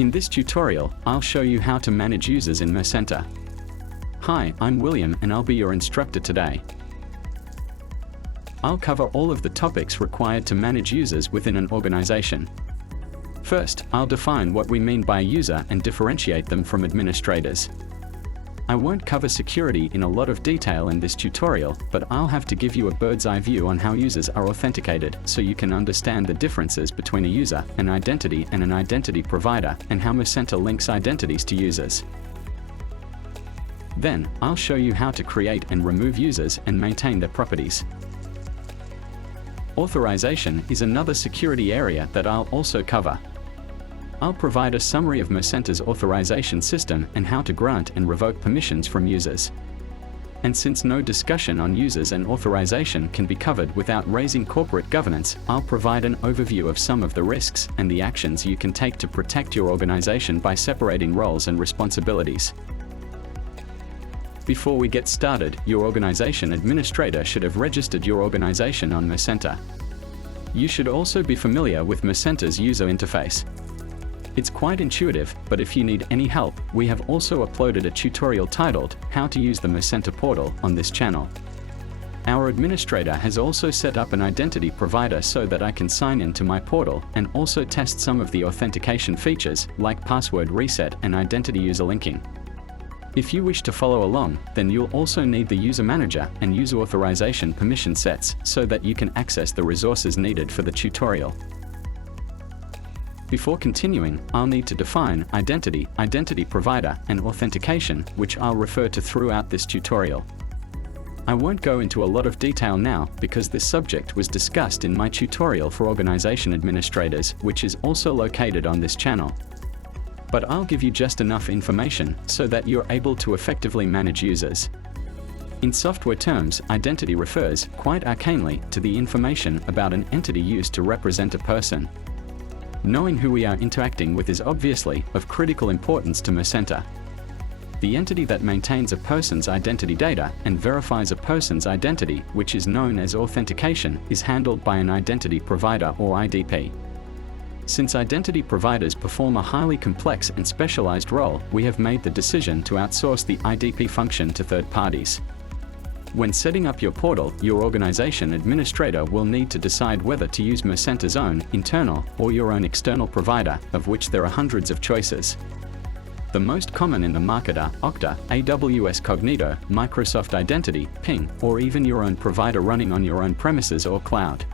In this tutorial, I'll show you how to manage users in Mercenta. Hi, I'm William and I'll be your instructor today. I'll cover all of the topics required to manage users within an organization. First, I'll define what we mean by a user and differentiate them from administrators. I won't cover security in a lot of detail in this tutorial, but I'll have to give you a bird's-eye view on how users are authenticated so you can understand the differences between a user, an identity and an identity provider, and how Mercenta links identities to users. Then, I'll show you how to create and remove users and maintain their properties. Authorization is another security area that I'll also cover. I'll provide a summary of Mercenta's authorization system and how to grant and revoke permissions from users. And since no discussion on users and authorization can be covered without raising corporate governance, I'll provide an overview of some of the risks and the actions you can take to protect your organization by separating roles and responsibilities. Before we get started, your organization administrator should have registered your organization on Mercenta. You should also be familiar with Mercenta's user interface. It's quite intuitive, but if you need any help, we have also uploaded a tutorial titled How to Use the Mercenta Portal on this channel. Our administrator has also set up an identity provider so that I can sign into my portal and also test some of the authentication features like password reset and identity user linking. If you wish to follow along, then you'll also need the user manager and user authorization permission sets so that you can access the resources needed for the tutorial. Before continuing, I'll need to define identity, identity provider, and authentication, which I'll refer to throughout this tutorial. I won't go into a lot of detail now because this subject was discussed in my tutorial for organization administrators, which is also located on this channel. But I'll give you just enough information so that you're able to effectively manage users. In software terms, identity refers, quite arcanely, to the information about an entity used to represent a person. Knowing who we are interacting with is obviously of critical importance to Mercenta. The entity that maintains a person's identity data and verifies a person's identity, which is known as authentication, is handled by an identity provider or IDP. Since identity providers perform a highly complex and specialized role, we have made the decision to outsource the IDP function to third parties. When setting up your portal, your organization administrator will need to decide whether to use Mercenta's own internal or your own external provider, of which there are hundreds of choices. The most common in the market are Okta, AWS Cognito, Microsoft Identity, Ping, or even your own provider running on your own premises or cloud.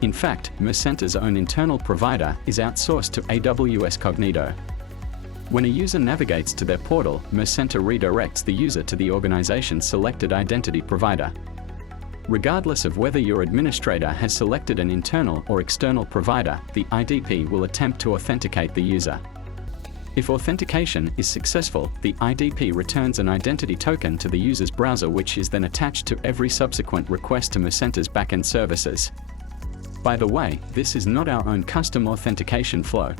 In fact, Mercenta's own internal provider is outsourced to AWS Cognito. When a user navigates to their portal, Mercenta redirects the user to the organization's selected identity provider. Regardless of whether your administrator has selected an internal or external provider, the IDP will attempt to authenticate the user. If authentication is successful, the IDP returns an identity token to the user's browser, which is then attached to every subsequent request to Mercenta's backend services. By the way, this is not our own custom authentication flow.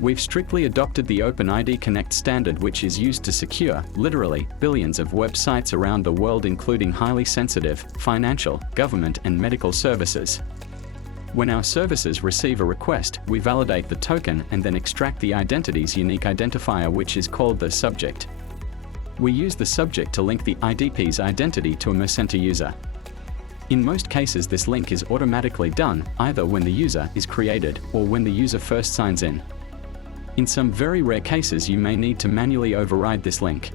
We've strictly adopted the OpenID Connect standard, which is used to secure, literally, billions of websites around the world, including highly sensitive, financial, government, and medical services. When our services receive a request, we validate the token and then extract the identity's unique identifier, which is called the subject. We use the subject to link the IDP's identity to a Mercenta user. In most cases, this link is automatically done, either when the user is created or when the user first signs in. In some very rare cases, you may need to manually override this link.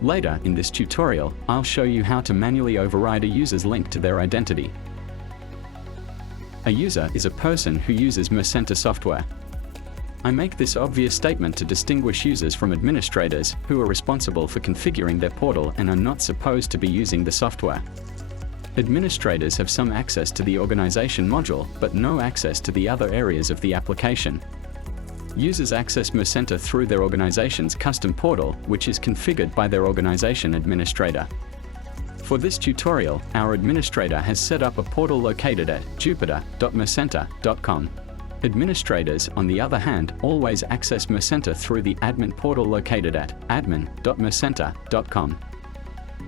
Later in this tutorial, I'll show you how to manually override a user's link to their identity. A user is a person who uses Mercenta software. I make this obvious statement to distinguish users from administrators who are responsible for configuring their portal and are not supposed to be using the software. Administrators have some access to the organization module, but no access to the other areas of the application. Users access Mercenta through their organization's custom portal, which is configured by their organization administrator. For this tutorial, our administrator has set up a portal located at jupiter.mercenta.com. Administrators, on the other hand, always access Mercenta through the admin portal located at admin.mercenta.com.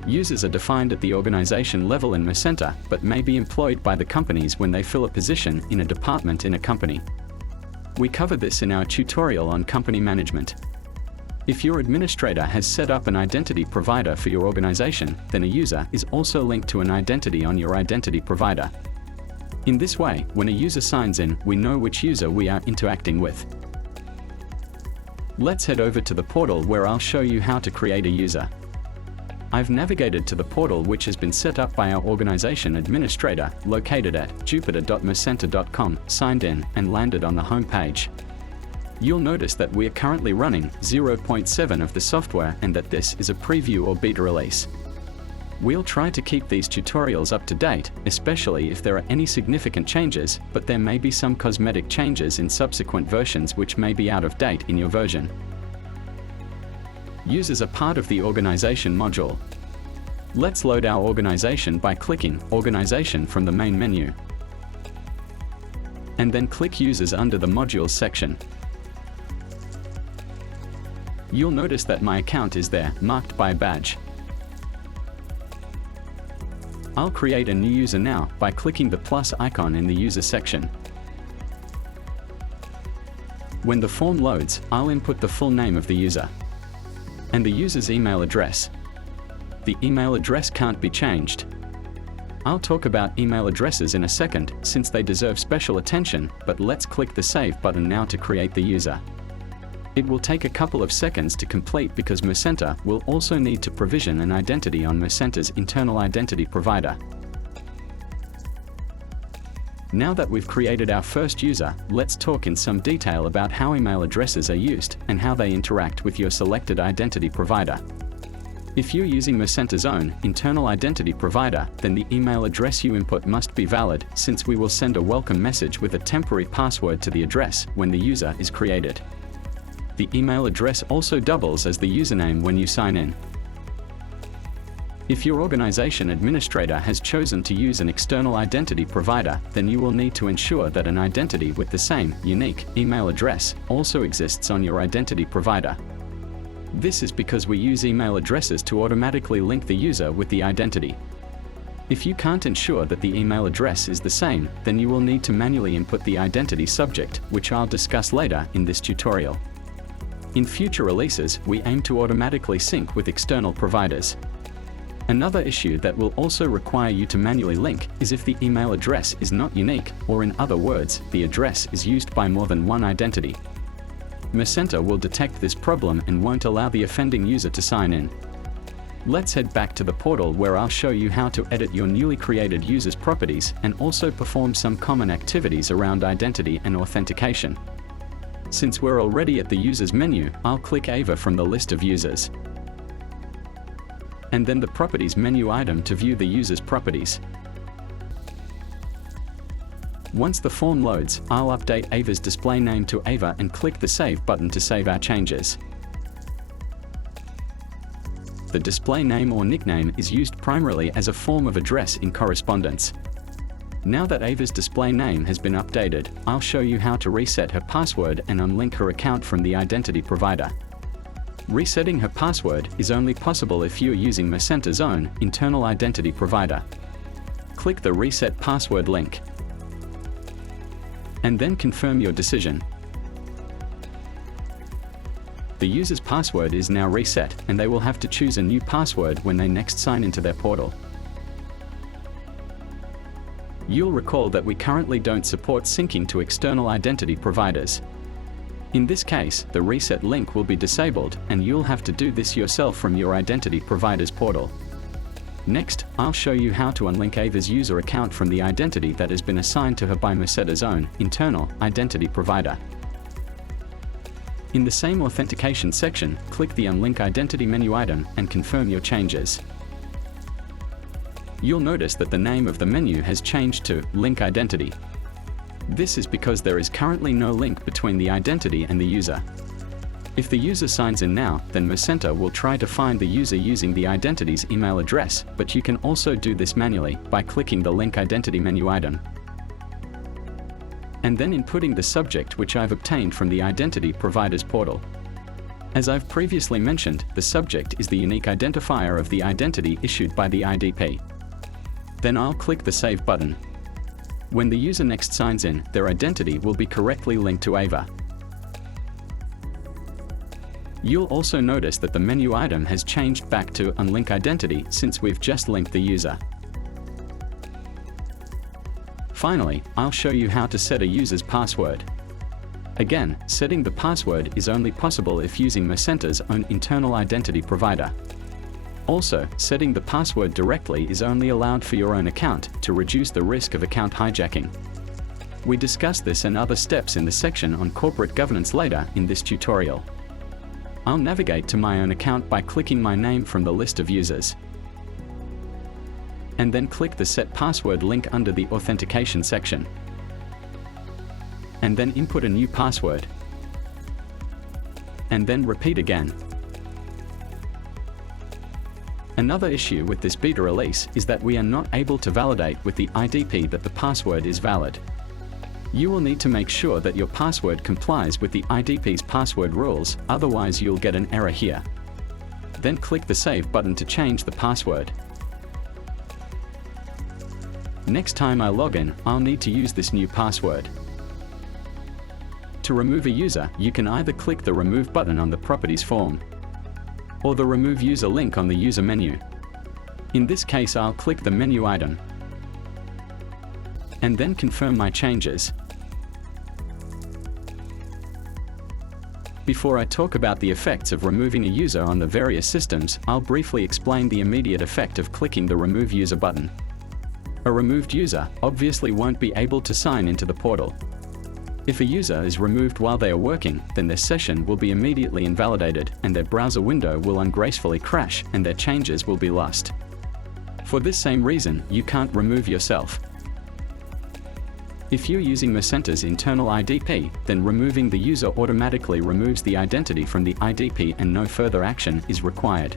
Users are defined at the organization level in Mercenta, but may be employed by the companies when they fill a position in a department in a company. We cover this in our tutorial on company management. If your administrator has set up an identity provider for your organization, then a user is also linked to an identity on your identity provider. In this way, when a user signs in, we know which user we are interacting with. Let's head over to the portal where I'll show you how to create a user. I've navigated to the portal which has been set up by our organization administrator, located at jupiter.mercenta.com, signed in, and landed on the home page. You'll notice that we are currently running 0.7 of the software and that this is a preview or beta release. We'll try to keep these tutorials up to date, especially if there are any significant changes, but there may be some cosmetic changes in subsequent versions which may be out of date in your version. Users are part of the organization module. Let's load our organization by clicking Organization from the main menu. And then click Users under the Modules section. You'll notice that my account is there, marked by a badge. I'll create a new user now by clicking the plus icon in the user section. When the form loads, I'll input the full name of the user and the user's email address. The email address can't be changed. I'll talk about email addresses in a second, since they deserve special attention, but let's click the Save button now to create the user. It will take a couple of seconds to complete because Mercenta will also need to provision an identity on Mercenta's internal identity provider. Now that we've created our first user, let's talk in some detail about how email addresses are used and how they interact with your selected identity provider. If you're using Mercenta's own internal identity provider, then the email address you input must be valid, since we will send a welcome message with a temporary password to the address when the user is created. The email address also doubles as the username when you sign in. If your organization administrator has chosen to use an external identity provider, then you will need to ensure that an identity with the same, unique, email address also exists on your identity provider. This is because we use email addresses to automatically link the user with the identity. If you can't ensure that the email address is the same, then you will need to manually input the identity subject, which I'll discuss later in this tutorial. In future releases, we aim to automatically sync with external providers. Another issue that will also require you to manually link is if the email address is not unique, or in other words, the address is used by more than one identity. Mercenta will detect this problem and won't allow the offending user to sign in. Let's head back to the portal where I'll show you how to edit your newly created user's properties and also perform some common activities around identity and authentication. Since we're already at the Users menu, I'll click Ava from the list of users. And then the Properties menu item to view the user's properties. Once the form loads, I'll update Ava's display name to Ava and click the Save button to save our changes. The display name or nickname is used primarily as a form of address in correspondence. Now that Ava's display name has been updated, I'll show you how to reset her password and unlink her account from the identity provider. Resetting her password is only possible if you're using Mercenta's own internal identity provider. Click the Reset Password link. And then confirm your decision. The user's password is now reset, and they will have to choose a new password when they next sign into their portal. You'll recall that we currently don't support syncing to external identity providers. In this case, the reset link will be disabled, and you'll have to do this yourself from your identity provider's portal. Next, I'll show you how to unlink Ava's user account from the identity that has been assigned to her by Mercenta's own internal identity provider. In the same Authentication section, click the Unlink Identity menu item and confirm your changes. You'll notice that the name of the menu has changed to Link Identity. This is because there is currently no link between the identity and the user. If the user signs in now, then Mercenta will try to find the user using the identity's email address, but you can also do this manually by clicking the Link Identity menu item. And then inputting the subject which I've obtained from the identity provider's portal. As I've previously mentioned, the subject is the unique identifier of the identity issued by the IDP. Then I'll click the Save button. When the user next signs in, their identity will be correctly linked to AVA. You'll also notice that the menu item has changed back to Unlink Identity since we've just linked the user. Finally, I'll show you how to set a user's password. Again, setting the password is only possible if using Mercenta's own internal identity provider. Also, setting the password directly is only allowed for your own account to reduce the risk of account hijacking. We discuss this and other steps in the section on corporate governance later in this tutorial. I'll navigate to my own account by clicking my name from the list of users. And then click the Set Password link under the Authentication section. And then input a new password. And then repeat again. Another issue with this beta release is that we are not able to validate with the IDP that the password is valid. You will need to make sure that your password complies with the IDP's password rules, otherwise you'll get an error here. Then click the Save button to change the password. Next time I log in, I'll need to use this new password. To remove a user, you can either click the Remove button on the Properties form, or the Remove User link on the User menu. In this case, I'll click the menu item, and then confirm my changes. Before I talk about the effects of removing a user on the various systems, I'll briefly explain the immediate effect of clicking the Remove User button. A removed user obviously won't be able to sign into the portal. If a user is removed while they are working, then their session will be immediately invalidated and their browser window will ungracefully crash and their changes will be lost. For this same reason, you can't remove yourself. If you're using Mercenta's internal IDP, then removing the user automatically removes the identity from the IDP and no further action is required.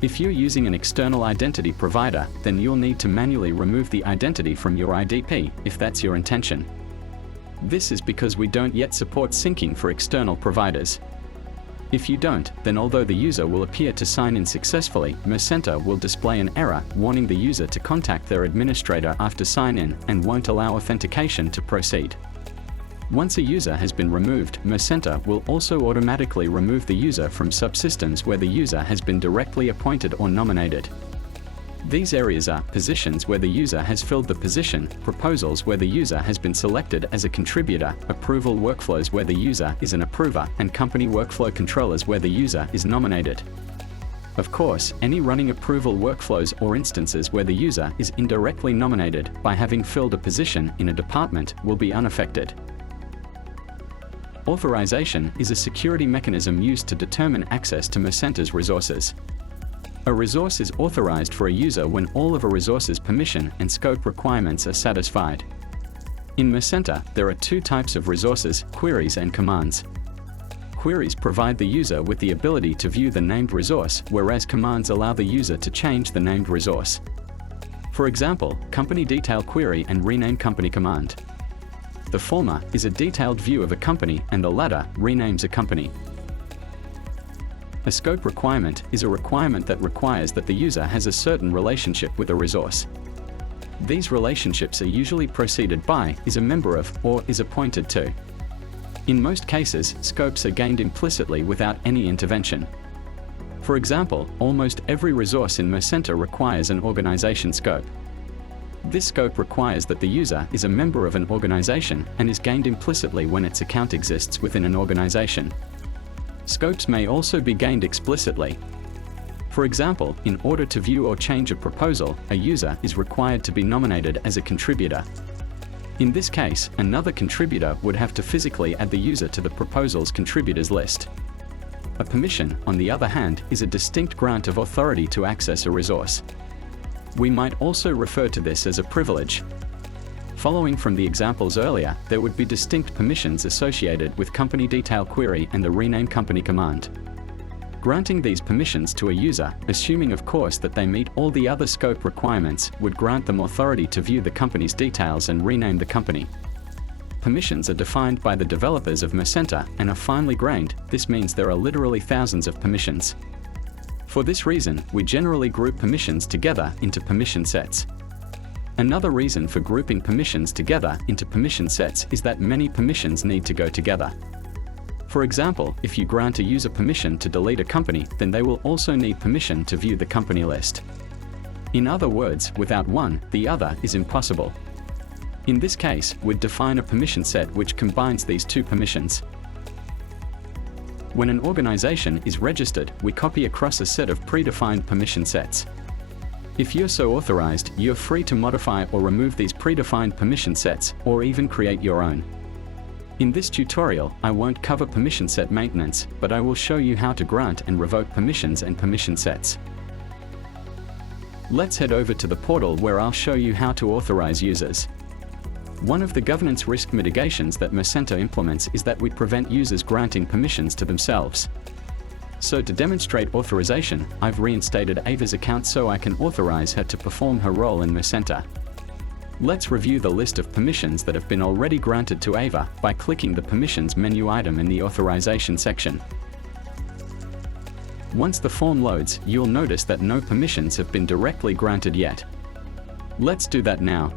If you're using an external identity provider, then you'll need to manually remove the identity from your IDP, if that's your intention. This is because we don't yet support syncing for external providers. If you don't, then although the user will appear to sign in successfully, Mercenta will display an error warning the user to contact their administrator after sign-in and won't allow authentication to proceed. Once a user has been removed, Mercenta will also automatically remove the user from subsystems where the user has been directly appointed or nominated. These areas are positions where the user has filled the position, proposals where the user has been selected as a contributor, approval workflows where the user is an approver, and company workflow controllers where the user is nominated. Of course, any running approval workflows or instances where the user is indirectly nominated by having filled a position in a department will be unaffected. Authorization is a security mechanism used to determine access to Mercenta's resources. A resource is authorized for a user when all of a resource's permission and scope requirements are satisfied. In Mercenta, there are two types of resources: queries and commands. Queries provide the user with the ability to view the named resource, whereas commands allow the user to change the named resource. For example, company detail query and rename company command. The former is a detailed view of a company and the latter renames a company. A scope requirement is a requirement that requires that the user has a certain relationship with a resource. These relationships are usually preceded by, is a member of, or is appointed to. In most cases, scopes are gained implicitly without any intervention. For example, almost every resource in Mercenta requires an organization scope. This scope requires that the user is a member of an organization and is gained implicitly when its account exists within an organization. Scopes may also be gained explicitly. For example, in order to view or change a proposal, a user is required to be nominated as a contributor. In this case, another contributor would have to physically add the user to the proposal's contributors list. A permission, on the other hand, is a distinct grant of authority to access a resource. We might also refer to this as a privilege. Following from the examples earlier, there would be distinct permissions associated with company detail query and the rename company command. Granting these permissions to a user, assuming of course that they meet all the other scope requirements, would grant them authority to view the company's details and rename the company. Permissions are defined by the developers of Mercenta and are finely grained. This means there are literally thousands of permissions. For this reason, we generally group permissions together into permission sets. Another reason for grouping permissions together into permission sets is that many permissions need to go together. For example, if you grant a user permission to delete a company, then they will also need permission to view the company list. In other words, without one, the other is impossible. In this case, we'd define a permission set which combines these two permissions. When an organization is registered, we copy across a set of predefined permission sets. If you're so authorized, you're free to modify or remove these predefined permission sets, or even create your own. In this tutorial, I won't cover permission set maintenance, but I will show you how to grant and revoke permissions and permission sets. Let's head over to the portal where I'll show you how to authorize users. One of the governance risk mitigations that Mercenta implements is that we prevent users granting permissions to themselves. So to demonstrate authorization, I've reinstated Ava's account so I can authorize her to perform her role in Mercenta. Let's review the list of permissions that have been already granted to Ava by clicking the Permissions menu item in the Authorization section. Once the form loads, you'll notice that no permissions have been directly granted yet. Let's do that now.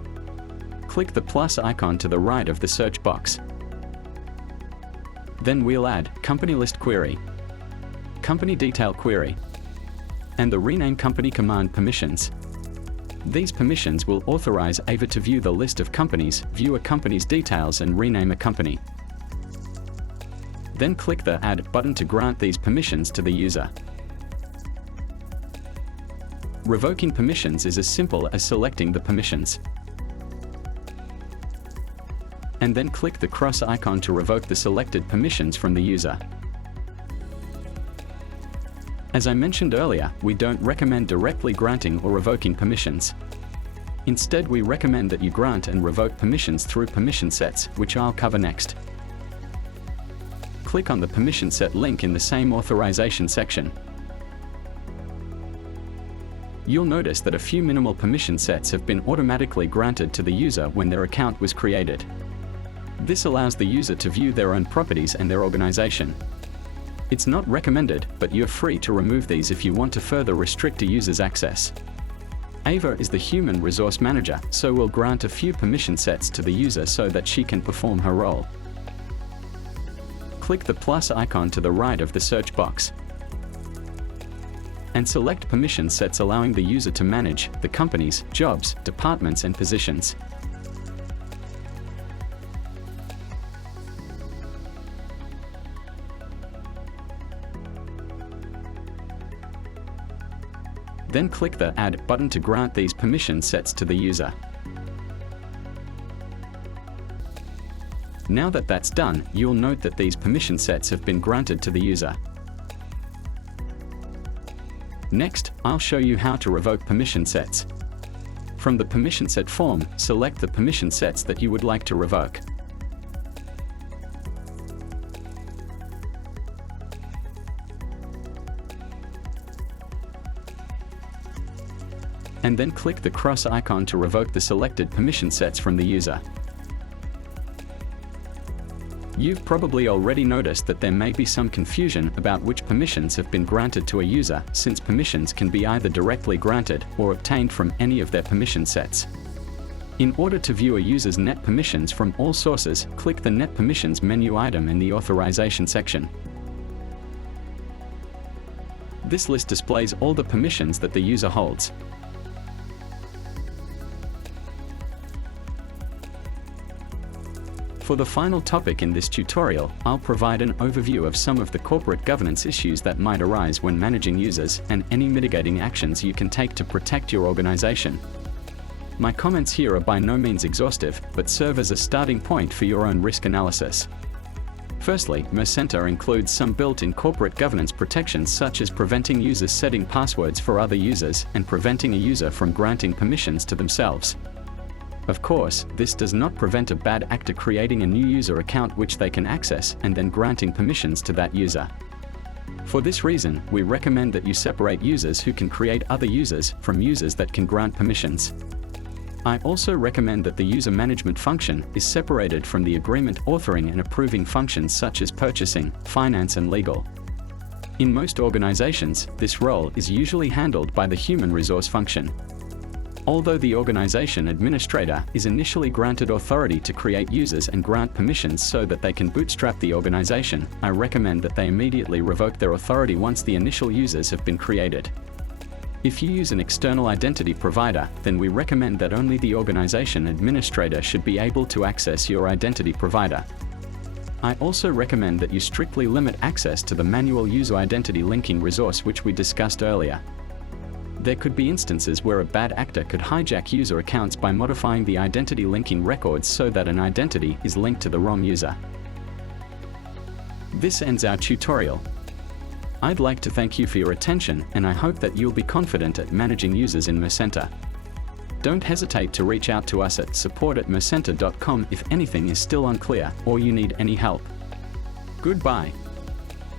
Click the plus icon to the right of the search box. Then we'll add Company List Query, Company Detail Query, and the Rename Company command permissions. These permissions will authorize Ava to view the list of companies, view a company's details, and rename a company. Then click the Add button to grant these permissions to the user. Revoking permissions is as simple as selecting the permissions. And then click the cross icon to revoke the selected permissions from the user. As I mentioned earlier, we don't recommend directly granting or revoking permissions. Instead, we recommend that you grant and revoke permissions through permission sets, which I'll cover next. Click on the permission set link in the same authorization section. You'll notice that a few minimal permission sets have been automatically granted to the user when their account was created. This allows the user to view their own properties and their organization. It's not recommended, but you're free to remove these if you want to further restrict a user's access. Ava is the human resource manager, so we'll grant a few permission sets to the user so that she can perform her role. Click the plus icon to the right of the search box and select permission sets allowing the user to manage the company's jobs, departments, and positions. Then click the Add button to grant these permission sets to the user. Now that that's done, you'll note that these permission sets have been granted to the user. Next, I'll show you how to revoke permission sets. From the permission set form, select the permission sets that you would like to revoke. And then click the cross icon to revoke the selected permission sets from the user. You've probably already noticed that there may be some confusion about which permissions have been granted to a user, since permissions can be either directly granted or obtained from any of their permission sets. In order to view a user's net permissions from all sources, click the Net Permissions menu item in the Authorization section. This list displays all the permissions that the user holds. For the final topic in this tutorial, I'll provide an overview of some of the corporate governance issues that might arise when managing users and any mitigating actions you can take to protect your organization. My comments here are by no means exhaustive, but serve as a starting point for your own risk analysis. Firstly, Mercenta includes some built-in corporate governance protections such as preventing users setting passwords for other users and preventing a user from granting permissions to themselves. Of course, this does not prevent a bad actor creating a new user account which they can access and then granting permissions to that user. For this reason, we recommend that you separate users who can create other users from users that can grant permissions. I also recommend that the user management function is separated from the agreement authoring and approving functions such as purchasing, finance, and legal. In most organizations, this role is usually handled by the human resource function. Although the organization administrator is initially granted authority to create users and grant permissions so that they can bootstrap the organization, I recommend that they immediately revoke their authority once the initial users have been created. If you use an external identity provider, then we recommend that only the organization administrator should be able to access your identity provider. I also recommend that you strictly limit access to the manual user identity linking resource which we discussed earlier. There could be instances where a bad actor could hijack user accounts by modifying the identity linking records so that an identity is linked to the wrong user. This ends our tutorial. I'd like to thank you for your attention, and I hope that you'll be confident at managing users in Mercenta. Don't hesitate to reach out to us at support@mercenta.com if anything is still unclear or you need any help. Goodbye.